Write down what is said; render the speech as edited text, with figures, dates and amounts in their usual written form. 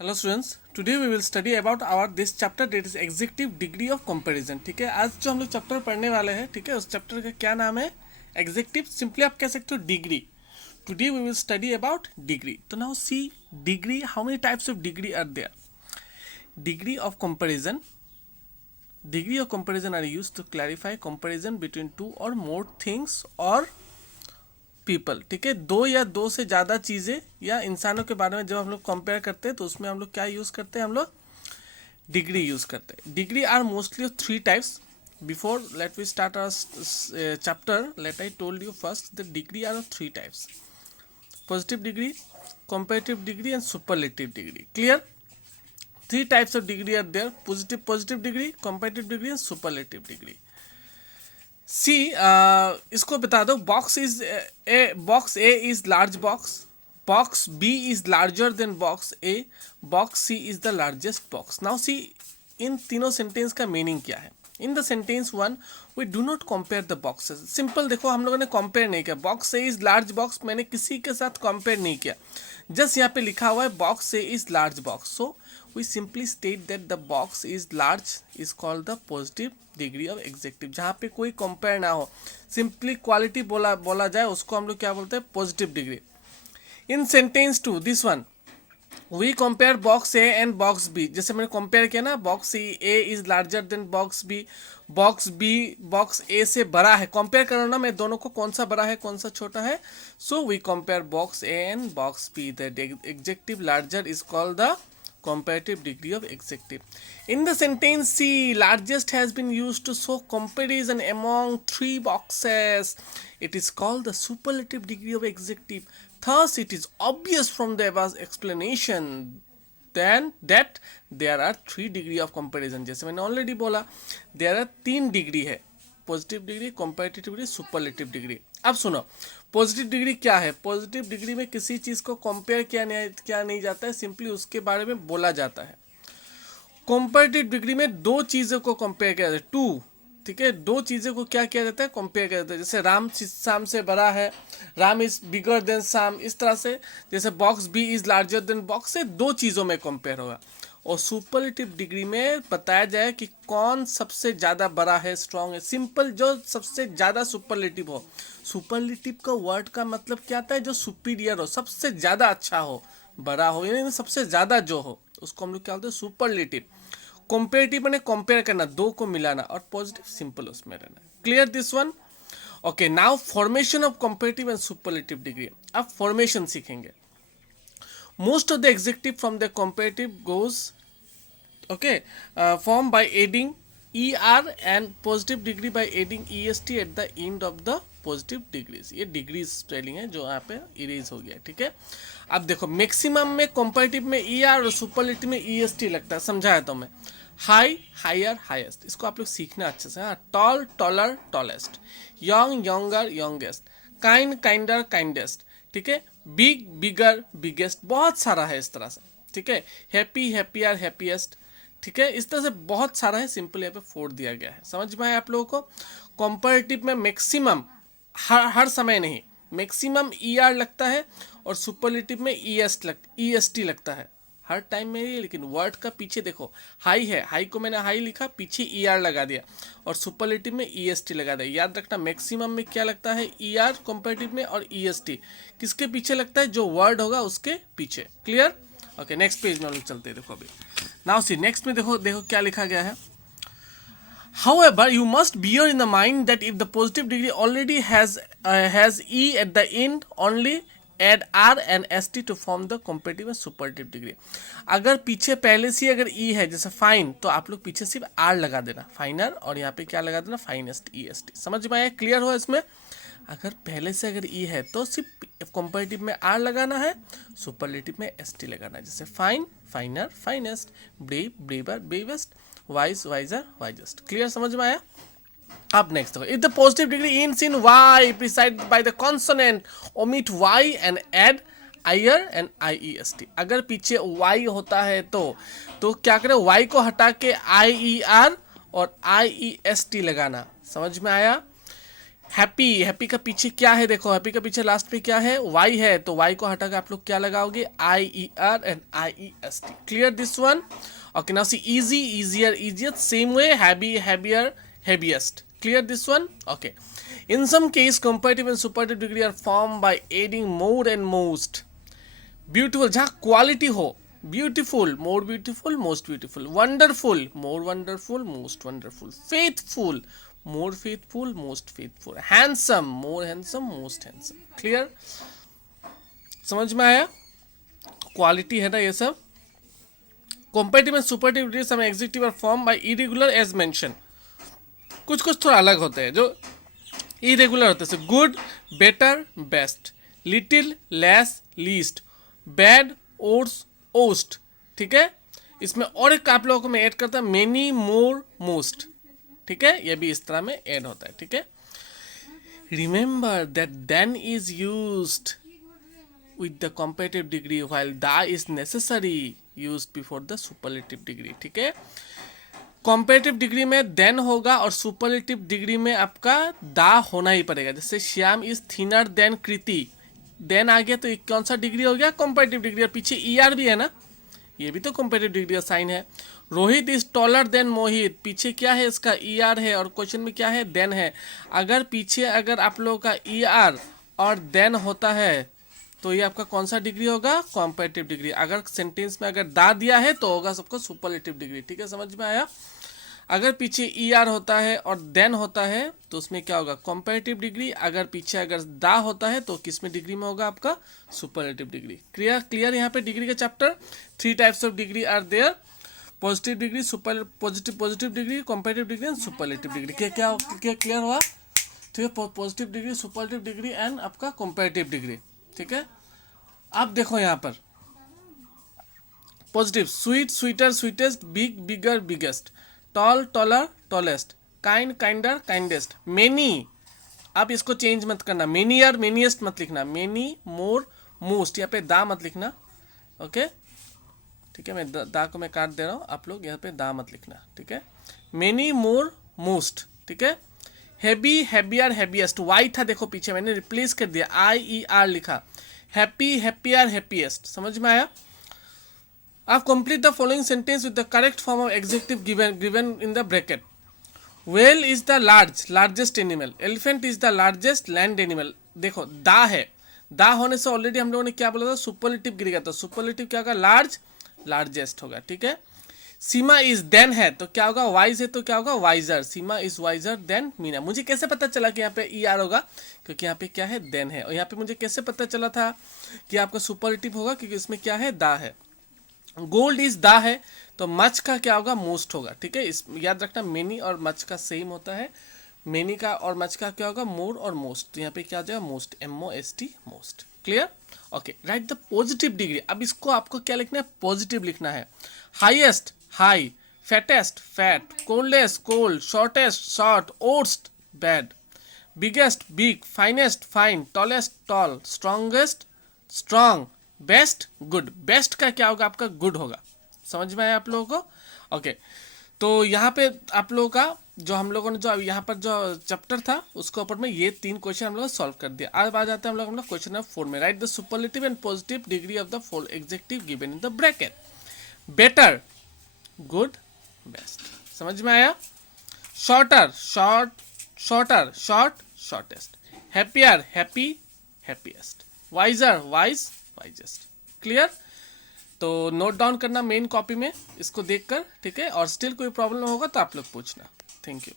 Hello students, today we will study about our this chapter that is adjective degree of comparison. ठीक है, आज जो हम लोग चैप्टर पढ़ने वाले हैं, ठीक है, उस चैप्टर का क्या नाम है? एग्जेक्टिव। सिंपली आप कह सकते हो degree. Today we will study about degree. तो now see degree, how many types of degree are there? Degree of comparison, degree of comparison are used to clarify comparison between two or more things और people. ठीक है, दो या दो से ज़्यादा चीज़ें या इंसानों के बारे में जब हम लोग कंपेयर करते हैं तो उसमें हम लोग क्या यूज़ करते हैं? हम लोग डिग्री यूज़ करते हैं। Degree are mostly of three types. Before let we start our chapter, let I told you first the degree are of three types: positive degree, comparative degree and superlative degree. Clear? Three types of degree are there: positive degree, comparative degree and superlative degree. See इसको बता दो, box A is large box, box B is larger than box A, box C is the largest box. Now see इन तीनों sentence का meaning क्या है? In the sentence one we do not compare the boxes. Simple देखो, हम लोगों ने compare नहीं किया। Box A is large box, मैंने किसी के साथ कंपेयर नहीं किया। जस्ट यहाँ पे लिखा हुआ है box A is large box, so we simply state that the box is large is called the positive degree of executive। जहाँ पे कोई कंपेयर ना हो, सिंपली क्वालिटी बोला जाए, उसको हम लोग क्या बोलते हैं? Positive degree. In sentence two this one we compare box A and box B. जैसे मैंने कंपेयर किया ना, box A is larger than box B, box B box A से बड़ा है। कंपेयर करो ना मैं दोनों को, कौन सा बड़ा है कौन सा छोटा है। So we compare box A and box B. The adjective larger is called the comparative degree of executive. In the sentence C, largest has been used to show comparison among three boxes. It is called the superlative degree of executive. Thus, it is obvious from the above explanation then that there are three degree of comparison. जैसे मैंने already बोला, there are तीन degree है: positive degree, comparative degree, superlative degree. अब सुनो, positive degree क्या है? Positive degree में किसी चीज़ को कंपेयर किया नहीं जाता है, सिंपली उसके बारे में बोला जाता है। कंपैरेटिव डिग्री में दो चीज़ों को कंपेयर किया जाता है, टू। ठीक है, दो चीज़ों को क्या किया जाता है? कंपेयर किया जाता है। जैसे राम शाम से बड़ा है, राम इज बिगर देन शाम, इस तरह से। जैसे box B is larger than box, से दो चीज़ों में कंपेयर होगा। और सुपरलेटिव डिग्री में बताया जाए कि कौन सबसे ज़्यादा बड़ा है, स्ट्रॉन्ग है। सिंपल, जो सबसे ज़्यादा सुपरलेटिव हो। सुपरलेटिव का वर्ड का मतलब क्या आता है? जो सुपीरियर हो, सबसे ज़्यादा अच्छा हो, बड़ा हो, यानी सबसे ज़्यादा जो हो, उसको हम लोग क्या बोलते हैं? सुपरलेटिव। कंपेरेटिव मैंने कंपेयर करना, दो को मिलाना, और पॉजिटिव सिंपल उसमें रहना। Clear this one? Okay, now formation of comparative and superlative degree. अब फॉर्मेशन सीखेंगे। Most of the executive from the comparative goes formed by adding ER and positive degree by adding EST at the end of the positive degrees। ये degree spelling है जो यहाँ पे erase हो गया। ठीक है, अब देखो, मैक्सिमम में कंपैरेटिव में ER और सुपरलेटिव में EST लगता है। समझाया तो मैं। हाई, हायर, हाईएस्ट, इसको आप लोग सीखना अच्छे से। हाँ, tall, taller, tallest, young, younger, youngest, kind, kinder, kindest. ठीक है, बिग, बिगर, बिगेस्ट, बहुत सारा है इस तरह से। ठीक है, हैप्पी, हैप्पियर, हैप्पीएस्ट। ठीक है, इस तरह से बहुत सारा है। सिंपल यहाँ पे 4 दिया गया है। समझ में आया आप लोगों को? कंपैरेटिव में मैक्सिमम, हर समय नहीं, मैक्सिमम ER लगता है, और सुपरलेटिव में EST लगता है। हर टाइम में ही, लेकिन वर्ड का पीछे देखो, हाई है, हाई को मैंने हाई लिखा, पीछे ER लगा दिया, और सुपरलेटिव में EST लगा दिया। याद रखना, मैक्सिमम में क्या लगता है? ER कंपैरेटिव में, और EST किसके पीछे लगता है? जो वर्ड होगा उसके पीछे। क्लियर? ओके, नेक्स्ट पेज में हम लोग चलते हैं। देखो अभी, नाउ सी नेक्स्ट में देखो क्या लिखा गया है। However, you must bear in the mind that if the positive degree already has E at the end, only add R and ST to form the comparative and superlative degree। अगर पीछे पहले से अगर E है, जैसे fine, तो आप लोग पीछे सिर्फ R लगा देना, फाइनर, और यहाँ पे क्या लगा देना? Finest, EST। समझ में आया? क्लियर हो इसमें? अगर पहले से अगर E है तो सिर्फ कंपैरेटिव में R लगाना है, सुपरलेटिव में ST लगाना है। जैसे fine, finer, finest, brave, braver, bravest, wise, wiser, wisest. Clear? समझ में आया? अब नेक्स्ट देखो, if the positive degree ends in Y preceded by the consonant, omit Y and add IR and IEST। अगर पीछे Y होता है तो क्या करें? Y को हटा के IER और IEST लगाना। समझ में आया? हैप्पी, हैप्पी का पीछे क्या है देखो, हैप्पी का पीछे लास्ट पे क्या है, वाई है, तो वाई को हटाकर आप लोग क्या लगाओगे, I E R and I E S T. Clear this one? Okay, now see easy, easier, easiest, same way, heavy, heavier, heaviest. Clear this one? Okay, in some case comparative and superlative degree are formed by adding more and most। Beautiful जहाँ quality हो, beautiful, more beautiful, most beautiful, wonderful, more wonderful, most wonderful, faithful, more faithful, most faithful, handsome, more handsome, most handsome. Clear? समझ में आया? Quality है ना ये सब। Comparative and superlative degree some adjective are form by irregular as mention. कुछ कुछ थोड़ा अलग होते हैं जो इरेगुलर होते हैं, good, better, best, little, less, least, bad, worse, worst. ठीक है, इसमें और एक आप लोगों को मैं ऐड करता है, मेनी, मोर, मोस्ट। ठीक है, ये भी इस तरह में ऐड होता है। ठीक है, remember that than is used with the comparative degree while da is necessary used before the superlative degree। ठीक है, comparative डिग्री में देन होगा और सुपरलेटिव डिग्री में आपका दा होना ही पड़ेगा। जैसे Shyam is thinner than Kriti, than आ गया तो कौन सा डिग्री हो गया, कंपैरेटिव डिग्री, और पीछे ई आर भी है ना, ये भी तो कंपैरेटिव डिग्री का साइन है। रोहित इज टॉलर देन मोहित, पीछे क्या है इसका, ई आर है, और क्वेश्चन में क्या है, देन है। अगर पीछे अगर आप लोगों का ई आर और देन होता है तो ये आपका कौन सा डिग्री होगा, कंपैरेटिव डिग्री। अगर सेंटेंस में अगर दा दिया है तो होगा सबको सुपरलेटिव डिग्री। ठीक है, समझ में आया? अगर पीछे ई आर होता है और देन होता है तो उसमें क्या होगा, कंपैरेटिव डिग्री। अगर पीछे अगर दा होता है तो किस में डिग्री में होगा आपका, सुपरलेटिव डिग्री। क्लियर? क्लियर? यहाँ पे डिग्री का chapter, 3 types of degree are there, positive degree, super positive degree, comparative degree and superlative degree. क्या क्या क्लियर हुआ? ठीक है, positive degree, superlative degree and आपका कंपैरेटिव डिग्री। ठीक है, अब देखो यहाँ पर positive, sweet, sweeter, sweetest, big, bigger, biggest, tall, taller, tallest, kind, kinder, kindest, many. अब इसको चेंज मत करना, मेनियर, मेनिएस्ट मत लिखना, मेनी, मोर, मोस्ट, यहाँ पे दा मत लिखना। ओके, ठीक है, मैं दा को मैं काट दे रहा हूँ, आप लोग यहाँ पे दा मत लिखना। ठीक है, मेनी, मोर, मोस्ट। ठीक है, हैवी, हैबियर, हैवीएस्ट, वाई था देखो पीछे मैंने रिप्लेस कर दिया, आई ई आर लिखा, हैप्पी, हैप्पियर, हैप्पीएस्ट। समझ में आया? आप complete the following sentence with the correct form of adjective given in the bracket. Whale is the largest animal, elephant is the largest land animal. देखो दा है, दा होने से ऑलरेडी हम लोगों ने क्या बोला था, सुपरलेटिव गिरेगा, तो सुपरलेटिव क्या होगा, लार्ज, लार्जेस्ट होगा। ठीक है, सीमा इज देन है तो क्या होगा, वाइज है तो क्या होगा, wiser. Seema is wiser than Meena. मुझे कैसे पता चला कि यहाँ पे ई आर होगा, क्योंकि यहाँ पे क्या है, देन है। और यहाँ पे मुझे कैसे पता चला था कि आपका सुपरलेटिव होगा, क्योंकि इसमें क्या है, दा है। गोल्ड इज दा है तो मच का क्या होगा, मोस्ट होगा। ठीक है, इस याद रखना, मेनी और मच का सेम होता है, मेनी का और मच का क्या होगा, मोर और मोस्ट। तो यहाँ पे क्या हो जाएगा, most, MOST, most. Clear? Okay, write the positive degree. अब इसको आपको क्या लिखना है, पॉजिटिव लिखना है। Highest, high, fattest, fat, coldest, cold, shortest, short, ओट्स, bad, biggest, big, finest, fine, tallest, tall, strongest, strong, best, good. Best का क्या होगा आपका, गुड होगा। समझ में आया आप लोगों को? ओके, तो यहाँ पे आप लोगों का जो हम लोगों ने जो यहाँ पर जो चैप्टर था उसके ऊपर में ये 3 क्वेश्चन हम लोग सॉल्व कर दिया। अब आ जाते हैं हम लोग क्वेश्चन नंबर 4 में। Write the superlative and positive degree of the four adjective given in the bracket. Better, good, best. समझ में आया? Shorter, shorter, short, shortest. Happier, happy, happiest. Wiser, wise, wisest. Clear? तो नोट डाउन करना main copy में इसको देखकर। ठीक है, और स्टिल कोई प्रॉब्लम होगा तो आप लोग पूछना। Thank you.